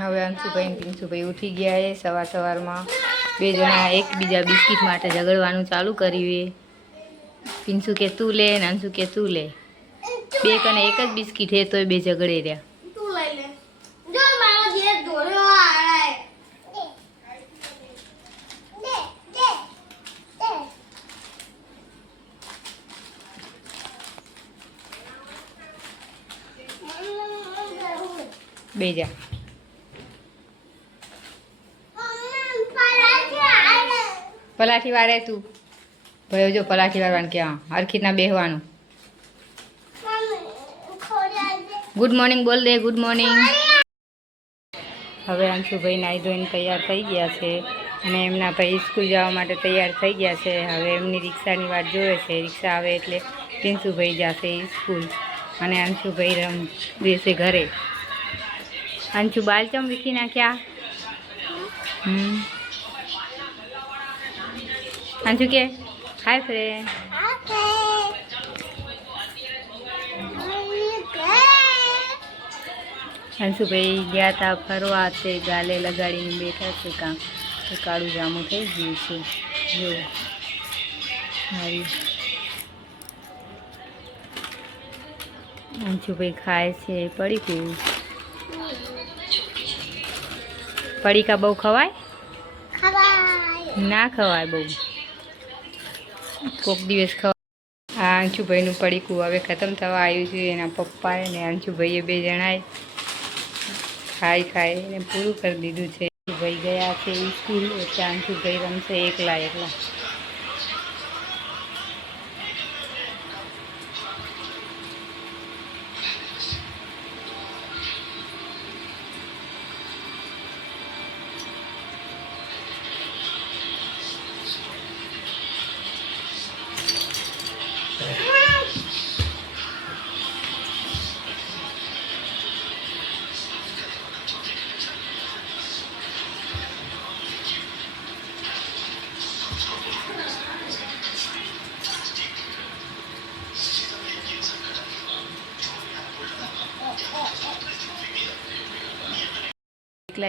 હવે અંશુભાઈ ને પિંશુભાઈ ઉઠી ગયા એ સવારમાં બે જણા એકબીજા બિસ્કિટ માટે ઝઘડવાનું ચાલુ કર્યું. પિંશુ કે તું લે ને અંશુ કે તું લે. બે કને એક જ બિસ્કિટ હે તોય બે ઝઘડે રહ્યા. બેજા પલાઠી વારે તું ભાઈ જો પલાઠી વારવાનું ક્યાં હરખીતના બેહવાનું. ગુડ મોર્નિંગ બોલ દે ગુડ મોર્નિંગ. હવે અંશુભાઈ નાહી ધોઈને તૈયાર થઈ ગયા છે અને એમના ભાઈ સ્કૂલ જવા માટે તૈયાર થઈ ગયા છે. હવે એમની રિક્ષાની વાત જોવે છે. રિક્ષા આવે એટલે પિંશુભાઈ જશે સ્કૂલ અને અંશુભાઈ બેસે ઘરે. અંશુ બાલ ચમ વીખી નાખ્યા. અંશુ કે હાય ફ્રેન્ડ. અંશુભાઈ ગયા હતા ફરવા તે ગાલે લગાડીને બેઠા છે. કામ કાળું જામું થઈ ગયું છે જો મારી. અંશુભાઈ ખાય છે પડીકું. પડીકા બહુ ખવાય ના ખવાય બહુ કોક દિવસ ખવાય. આ અંશુભાઈનું પડીકું હવે ખતમ થવા આવ્યું છે. એના પપ્પાએ ને અંશુભાઈએ બે જણાએ ખાઈને પૂરું કરી દીધું છે. અંશુભાઈ ગયા છે સ્કૂલ એટલે અંશુભાઈ રમશે એકલા.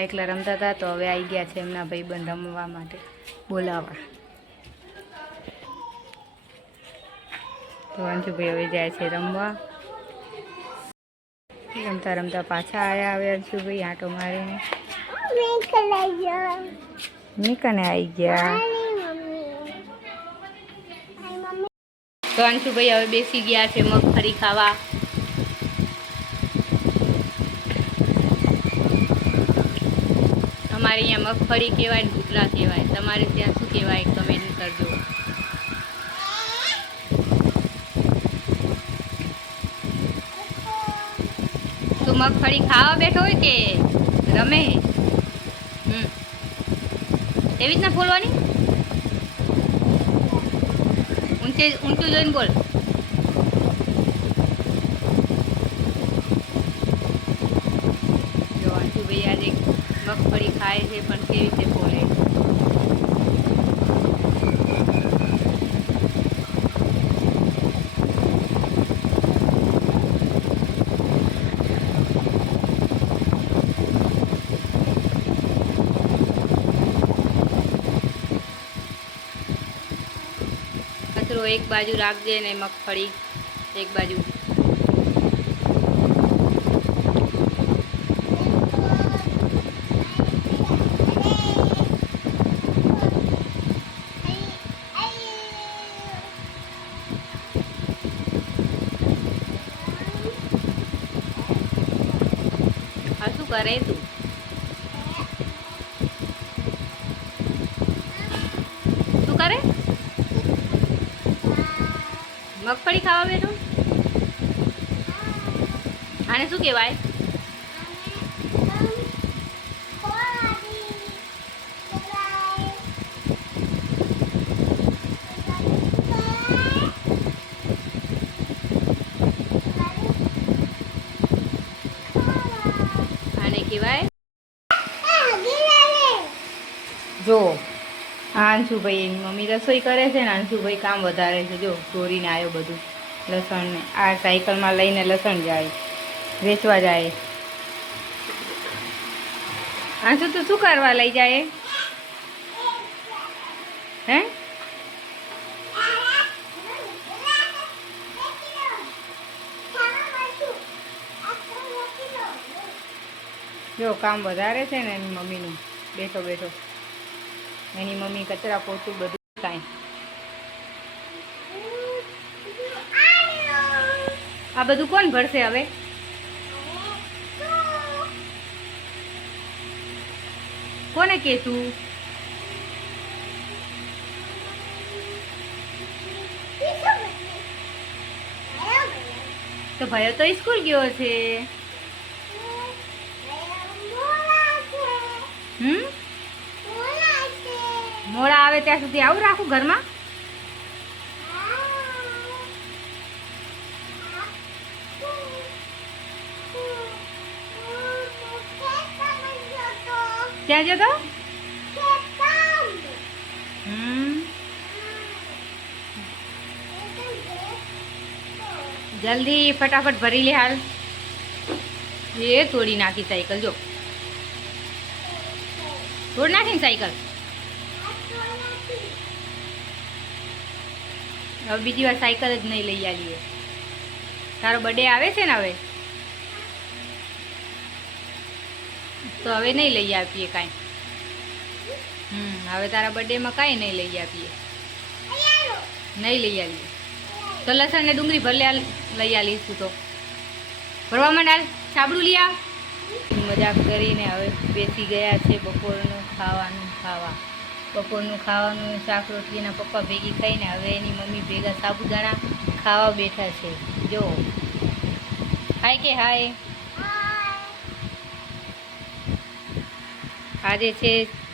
એકલા રમતા હતા તો હવે આવી ગયા છે એમના ભાઈબંધ રમવા માટે બોલાવવા. તો અંશુભાઈ હવે જાય છે રમવા. રમતા રમતા પાછા આવ્યા. હવે અંશુભાઈ આંટો મારીને નીકળને આવી ગયા. તો અંશુભાઈ હવે બેસી ગયા છે મગફળી ખાવા. અમારે અહીંયા મગફળી કહેવાય ને ભૂતરા કહેવાય. તમારે ત્યાં શું કહેવાય કમેન્ટ કરજો. તું મગફળી ખાવા બેઠો હોય કે રમે? એવી રીતના બોલવાની. ઊંચું જોઈને બોલ. જો અંશુભાઈ આજે મગફળી ખાય છે પણ કેવી રીતે બોલે. કચરો એક બાજુ રાખજે ને મગફળી એક બાજુ. શું કરે તું? શું કરે? મગફળી ખાવા બેઠો? આને શું કહેવાય? કહેવાય. જો અંશુભાઈ એની મમ્મી રસોઈ કરે છે ને અંશુભાઈ કામ વધારે છે. જો ચોરીને આવ્યો બધું લસણ. આ સાયકલમાં લઈને લસણ જાય વેચવા જાય. આંસુ તું શું કરવા લઈ જાય હે? જો કામ વધારે છે ને એની મમ્મીનું બેઠો બેઠો એની મમ્મી કચરા પોતું બધું કાંઈ. આ બધું કોણ ભરશે હવે? કોને કે તું? તો ભાઈઓ તો સ્કૂલ ગયો છે. મોડા આવે ત્યાં સુધી આવું રાખું ઘરમાં? ક્યાં જતો? જલ્દી ફટાફટ ભરી લે હાલ. એ તોડી નાખી સાયકલ. જો તોડી નાખી ને સાયકલ. હવે બીજી વાર સાયકલ જ નહીં લઈ આવીએ. તારો બર્થડે આવે છે ને હવે, તો હવે નહીં લઈ આપીએ કાંઈ. હવે તારા બર્થડેમાં કાંઈ નહીં લઈ આપીએ. નહીં લઈ આવીએ તો લસણ ને ડુંગળી ભલે લઈ આવીશું. તો ભરવા માંડ. સાબડું લઈ આવ. મજાક કરીને હવે બેસી ગયા છે બપોરનું ખાવાનું ખાવા. બપોરનું ખાવાનું શાક રોટલીના પપ્પા ભેગી ખાઈને હવે એની મમ્મી ભેગા સાબુદાણા ખાવા બેઠા છે. જો હાય કે હાય. આજે છે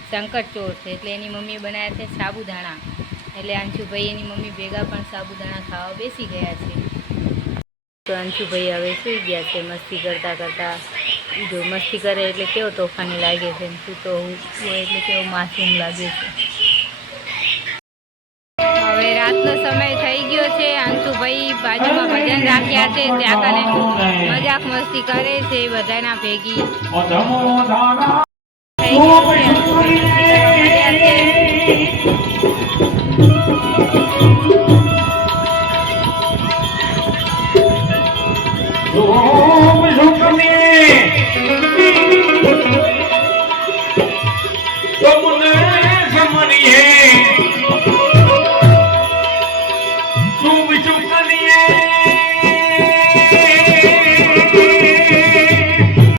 સંકટ ચોથ એટલે એની મમ્મીએ બનાવ્યા છે સાબુદાણા. એટલે અંશુભાઈ એની મમ્મી ભેગા પણ સાબુદાણા ખાવા બેસી ગયા છે. તો અંશુભાઈ હવે સૂઈ ગયા છે મસ્તી કરતાં કરતાં. જો મસ્તી કરે એટલે કેવો તોફાની લાગે છે, શું તો હોય એટલે કેવો માસૂમ લાગે છે. હવે રાતનો સમય થઈ ગયો છે. અંશુભાઈ બાજુમાં ભજન રાખ્યા છે ત્યાં કને મજાક મસ્તી કરે છે બધાના ભેગી. થઈ ગયું છે.